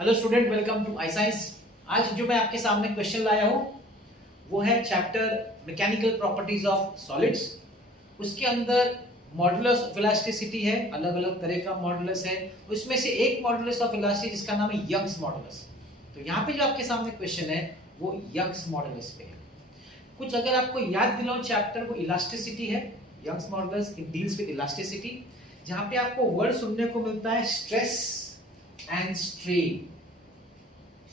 Hello student, welcome to I science. आज जो मैं आपके सामने क्वेश्चन लाया हूँ वो है chapter mechanical properties of solids. उसके अंदर मॉडुलस ऑफ इलास्टिसिटी है, अलग अलग तरह का मॉडुलस है। उसमें से एक मॉडुलस ऑफ इलास्टिसिटी जिसका नाम है यंग्स मॉडुलस। तो यहाँ पे जो आपके सामने क्वेश्चन है वो यंग्स मॉडुलस पे है। कुछ अगर आपको याद दिलाओ, चैप्टर वो इलास्टिसिटी है, Young's modulus it deals with elasticity. जहाँ पे आपको वर्ड सुनने को मिलता है स्ट्रेस एंड स्ट्रेन।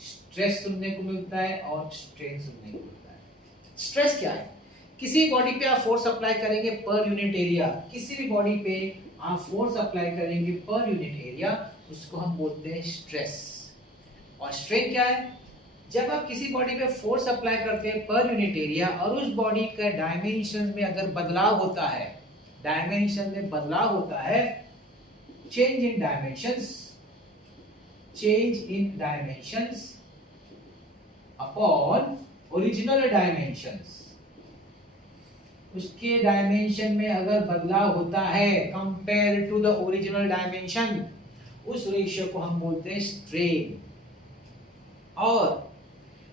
स्ट्रेस सुनने को मिलता है और स्ट्रेन सुनने को मिलता है। स्ट्रेस क्या है? किसी बॉडी पे आप फोर्स अप्लाई करेंगे पर यूनिट एरिया, किसी भी बॉडी पे आप फोर्स अप्लाई करेंगे पर यूनिट एरिया, उसको हम बोलते हैं स्ट्रेस। और स्ट्रेन क्या है? जब आप किसी बॉडी पे फोर्स अप्लाई करते हैं पर यूनिट एरिया और उस बॉडी का डायमेंशन में अगर बदलाव होता है, डायमेंशन में बदलाव होता है, change in dimensions, change in dimensions upon original dimensions, उसके डायमेंशन में अगर बदलाव होता है compare to the original dimension, उस रेशियो को हम बोलते हैं स्ट्रेन। और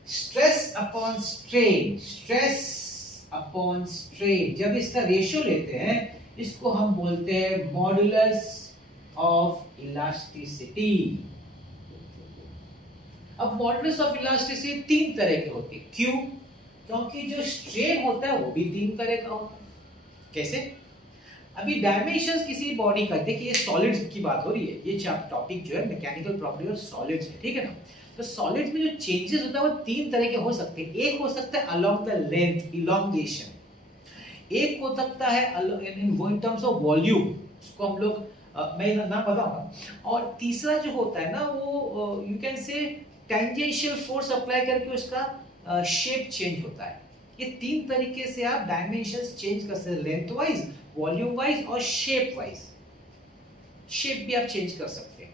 stress upon strain, stress upon strain, जब इसका रेशियो लेते हैं इसको हम बोलते हैं मॉडुलस ऑफ इलास्टिसिटी। अब मॉडुलस ऑफ इलास्टिसिटी तीन तरह के होते हैं। क्यों? क्योंकि जो स्ट्रेन होता है वो भी तीन तरह का होता है। कैसे? अभी डायमेंशंस किसी बॉडी का, देखिए ये सॉलिड्स की बात हो रही है, ये टॉपिक जो है मैकेनिकल प्रॉपर्टी ऑफ सॉलिड्स है, ठीक है ना। तो सॉलिड्स में जो चेंजेस होता है वो तीन तरह के हो सकते हैं। एक हो सकता है अलोंग द लेंथ, इलोंगेशन। एक हो सकता है इन टर्म्स ऑफ वॉल्यूम, उसको हम लोग मैं नाम बताऊंगा। और तीसरा जो होता है ना वो you can say tangential force apply करके उसका शेप चेंज होता है। ये तीन तरीके से आप डायमेंशंस चेंज कर सकते हैं, लेंथ वाइज, वॉल्यूम वाइज और शेप वाइज। शेप भी आप चेंज कर सकते हैं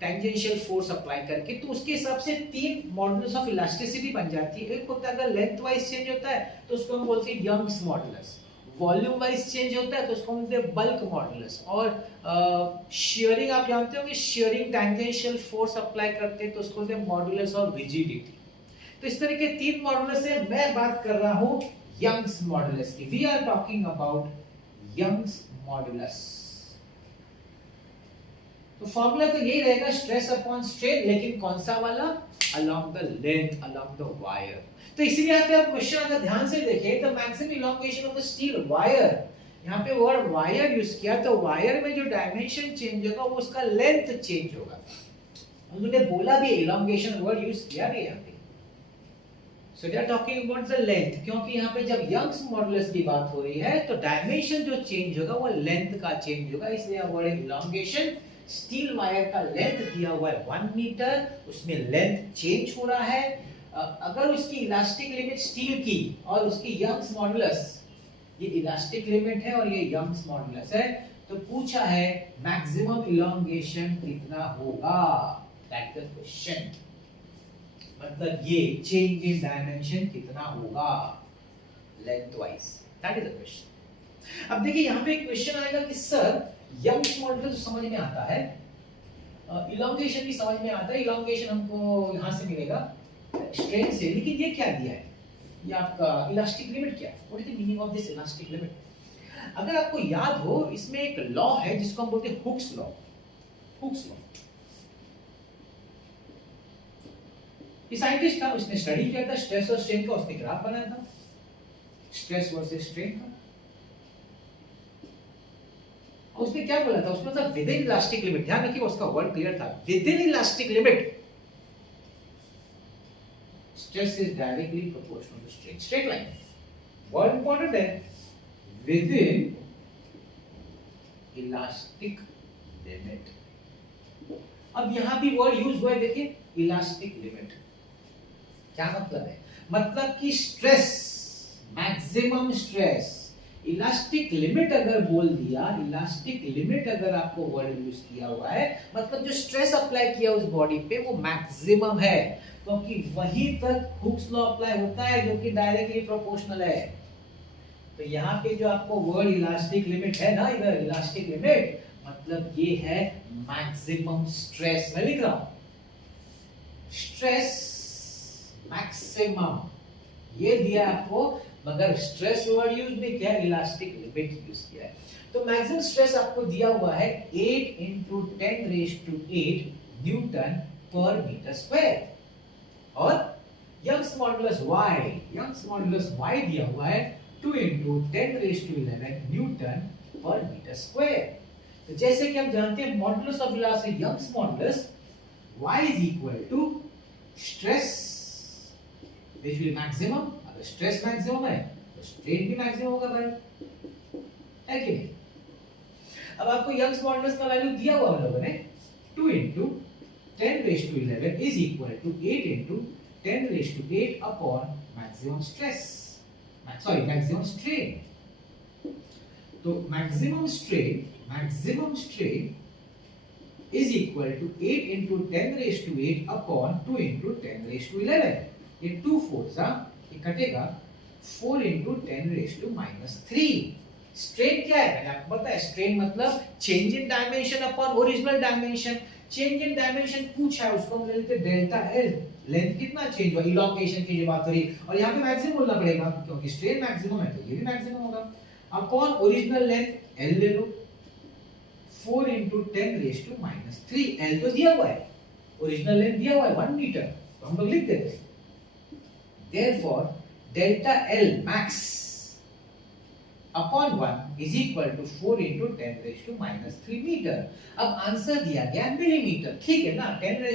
टेंजेंशियल फोर्स अप्लाई करके। तो उसके हिसाब से तीन मॉडुलस ऑफ इलास्टिसिटी बन जाती है। एक होता है अगर लेंथ वाइज चेंज होता है तो उसको हम बोलते हैं Young's modulus. Volume wise change होता है तो उसको हम बोलते हैं बल्क मॉडुलस। और शियरिंग आप जानते हो कि शियरिंग टेंजेंशियल फोर्स अप्लाई करते हैं तो उसको बोलते हैं मॉडुलस ऑफ रिजिडिटी। तो इस तरह के तीन मॉडुलस है। मैं बात कर रहा हूं यंग्स मॉडुलस की। We are talking about Young's modulus. तो फॉर्मूला तो यही रहेगा स्ट्रेस अपॉन स्ट्रेन, लेकिन कौन सा वाला? Along the length, along the wire. तो इसीलिए यहाँ पे आप क्वेश्चन अगर ध्यान से देखें तो maximum elongation of the steel wire, यहाँ पे वर्ड वायर यूज किया, तो वायर में जो डायमेंशन चेंज होगा वो उसका लेंथ चेंज होगा। उन्होंने बोला भी इलोंगेशन वर्ड यूज किया भी यहाँ पे। So they are talking about the length, क्योंकि यहाँ पे जब यंग्स मॉडुलस की बात हो रही है तो डायमेंशन जो चेंज होगा वो लेंथ का चेंज होगा, इसलिए वर्ड इलोंगेशन। स्टील वायर का लेंथ दिया हुआ है 1 मीटर, उसमें लेंथ चेंज हो रहा है। अगर उसकी इलास्टिक लिमिट स्टील की और उसकी यंग्स मॉडुलस, ये इलास्टिक लिमिट है और ये यंग्स मॉडुलस है, तो पूछा है मैक्सिमम इलोंगेशन कितना होगा, दैट इज द क्वेश्चन। मतलब ये चेंज इन डायमेंशन कितना होगा length wise, that is the question. अब देखिए यहाँ पे एक क्वेश्चन आएगा कि सर यंग्स मॉडुलस तो समझ में आता है, इलोंगेशन भी समझ में आता है। इलोंगेशन हमको यहाँ से मिलेगा स्ट्रेन से, लेकिन ये क्या दिया है? ये आपका इलास्टिक लिमिट क्या है? What is the meaning of this elastic limit? अगर आपको याद हो, इसमें एक लॉ है जिसको हम बोलते हैं हुक्स लॉ। हुक्स लॉ, ये साइंटिस्ट था, उसने स्टडी किया था स्ट्रेस और स्ट्रेन का, उसने ग्राफ बनाया था स्ट्रेस वर्सेस स्ट्रेन का। उसने क्या बोला था? उसमें था विद इन इलास्टिक लिमिट। ध्यान रखिए उसका वर्ड क्लियर था, within elastic limit stress is directly proportional to strain. Straight line word important है, विद इन इलास्टिक लिमिट। अब यहां भी वर्ड यूज हुआ है, देखिए इलास्टिक लिमिट। क्या मतलब है? मतलब कि stress, maximum stress, elastic limit अगर बोल दिया, इलास्टिक लिमिट अगर आपको वर्ड यूज किया हुआ है, मतलब जो स्ट्रेस अप्लाई किया उस बॉडी पे वो मैक्सिमम है, क्योंकि वहीं तक हुक्स लॉ अप्लाई होता है जो कि डायरेक्टली प्रोपोर्शनल है। तो यहाँ पे जो आपको वर्ड इलास्टिक लिमिट है ना, इधर इलास्टिक लिमिट, मतलब ये है मैक्सिमम स्ट्रेस। मैं लिख रहा हूं स्ट्रेस मैक्सिमम, ये दिया आपको, मगर स्ट्रेस वर्ड यूज नहीं किया, इलास्टिक लिमिट यूज किया है। तो मैक्सिमम स्ट्रेस आपको दिया हुआ है 8 × 10⁸ न्यूटन पर मीटर स्क्वायर, और यंग्स मॉडुलस y दिया हुआ है 2 × 10⁻11 न्यूटन पर मीटर स्क्वायर। तो जैसे कि हम जानते हैं modulus of velocity, Young's modulus y is equal to stress which will maximum, अगर स्ट्रेस मैक्सिमम है तो स्ट्रेन भी मैक्सिमम होगा भाई, है कि नहीं। अब आपको यंग्स मॉडुलस का वैल्यू दिया हुआ हम लोगों ने 2 × 10⁻11 is equal to 8 × 10⁸ upon maximum stress, sorry maximum strain. तो maximum strain is equal to 8 × 10⁸ upon 2 × 10⁻11। ये 2 4 ये कटेगा 4 × 10⁻³ स्ट्रेन क्या है, मैंने आपको बताया स्ट्रेन मतलब change in dimension upon original dimension. Change in dimension पूछा है, उसको हम ले लेते डेल्टा एल, लेंथ कितना चेंज हुआ, इलॉन्गेशन की जो बात हो रही है, और यहाँ पे मैक्सिमम बोलना पड़ेगा क्योंकि स्ट्रेन मैक्सिमम है तो ये भी मैक्सिमम होगा, अपॉन ओरिजिनल लेंथ एल ले लो 4 × 10⁻³ एल तो दिया हुआ है, ओरिजिनल लेंथ दिया हुआ है 1 मीटर, तो हम लोग लिख देते हैं therefore delta L max upon 1 is equal to 4 × 10⁻³ metre. अब आंसर दिया गया मिलीमीटर, ठीक है ना, 10⁻³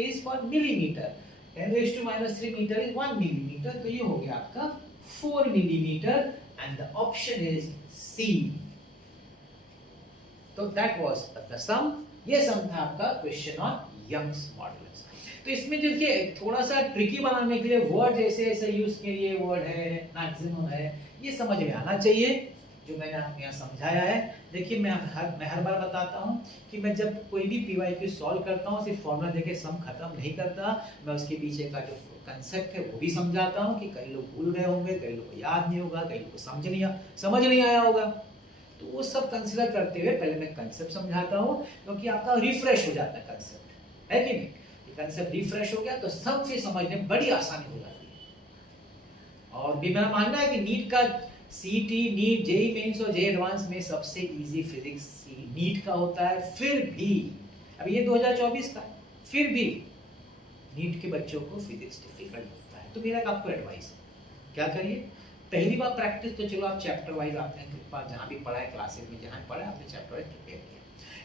is for millimeter, 10⁻³ metre is 1 millimeter, तो ये हो गया आपका 4 millimeter and the option is C। तो that was the sum, ये sum था आपका क्वेश्चन ऑन यंग्स मॉडुलस। तो इसमें देखिए थोड़ा सा ट्रिकी बनाने के लिए वर्ड ऐसे ऐसे यूज किए, ये वर्ड है मैक्सिमम है, ये समझ में आना चाहिए जो मैंने आपको यहाँ समझाया है। देखिए मैं हर बार बताता हूँ कि मैं जब कोई भी PYQ सॉल्व करता हूँ सिर्फ फॉर्मूला देके सम खत्म नहीं करता, मैं उसके पीछे का जो कंसेप्ट है वो भी समझाता हूँ कि कई लोग भूल गए होंगे, कई लोग को याद नहीं होगा, कई लोग को समझ नहीं आया होगा, तो वो सब कंसिडर करते हुए पहले मैं कंसेप्ट समझाता हूँ, क्योंकि आपका रिफ्रेश हो जाता है कंसेप्ट, है कि नहीं। कंसेप्ट रिफ्रेश हो गया तो सब चीज समझने में बड़ी आसानी हो जाती है। और भी मेरा मानना है कि नीट का सीटी, नीट, जेईई मेंस और जेईई एडवांस में सबसे इजी फिजिक्स नीट का होता है। फिर भी अब ये 2024 का है, फिर भी नीट के बच्चों को फिजिक्स डिफिकल्ट होता है। तो मेरा आपको एडवाइस है क्या करिए, पहली बार प्रैक्टिस तो चलो आप चैप्टर वाइज आपने जहाँ भी पढ़ा है क्लासेस में जहाँ पढ़ा आपने चैप्टर वाइज प्रिपेयर किया,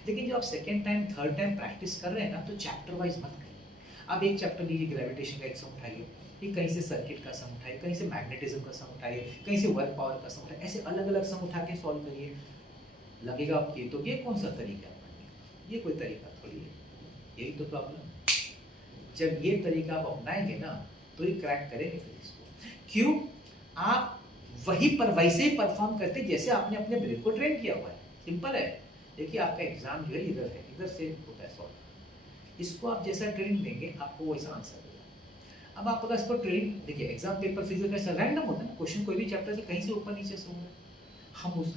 लेकिन जब आप second time third time practice कर रहे हैं ना तो चैप्टर वाइज मत करिए। आप एक चैप्टर लीजिए, ग्रेविटेशन का एक सम उठाइए, कि कहीं से सर्किट का सम उठाइए, कहीं से मैग्नेटिज्म का सम उठाइए, कहीं से वर्क पावर का सम उठाइए, ऐसे अलग अलग सम उठा के सॉल्व करिए। लगेगा आपके तो ये कौन सा तरीका है, ये कोई तरीका थोड़ी है, यही तो प्रॉब्लम। जब ये तरीका आप अपनाएंगे ना तो ही क्रैक करेंगे फिजिक्स को। क्यों? आप वही पर वैसे ही परफॉर्म करते जैसे आपने अपने ब्रेन को ट्रेन किया हुआ है। सिंपल है। देखिए आपका एग्जाम जो है इधर है, इधर से होता है सॉल्व, इसको आप जैसा ट्रेनिंग देंगे आपको वैसा आंसर देगा। अब आप अगर इसको ट्रेनिंग देखिए, एग्जाम पेपर फिजिक्स का रैंडम होता है ना, क्वेश्चन कोई भी चैप्टर से कहीं से ऊपर नीचे से होगा।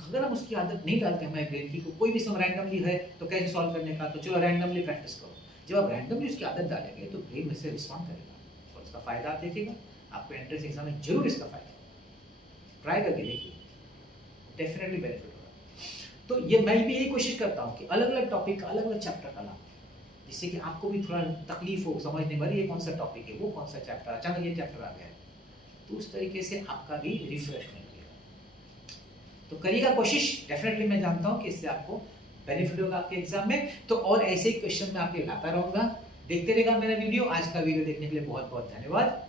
अगर हम उसकी आदत नहीं डालते हमारे ब्रेन की, कोई भी सम रैंडमली है तो कैसे सॉल्व करने का, तो चलो रैंडमली प्रैक्टिस करो। जब आप रैंडमली उसकी आदत डालेंगे तो ब्रेन वैसे रिस्पॉन्ड करेगा और उसका फायदा आप देखिएगा, आपको एंट्रेंस एग्जाम में जरूर इसका फायदा ट्राई करके देखिए, डेफिनेटली बेनिफिट होगा। तो ये मैं भी यही कोशिश करता हूँ कि अलग अलग टॉपिक का अलग अलग चैप्टर का लाऊं, जिससे कि आपको भी थोड़ा तकलीफ हो समझने में, ये कौन सा टॉपिक है, वो कौन सा चैप्टर, अचानक ये चैप्टर आ गया है, तो उस तरीके से आपका भी रिफ्रेशमेंट होगा। तो करिएगा कोशिश, डेफिनेटली मैं जानता हूँ कि इससे आपको बेनिफिट होगा आपके एग्जाम में। तो और ऐसे ही क्वेश्चन मैं आपके लाता रहूंगा, देखते रहेगा मेरा वीडियो। आज का वीडियो देखने के लिए बहुत बहुत धन्यवाद।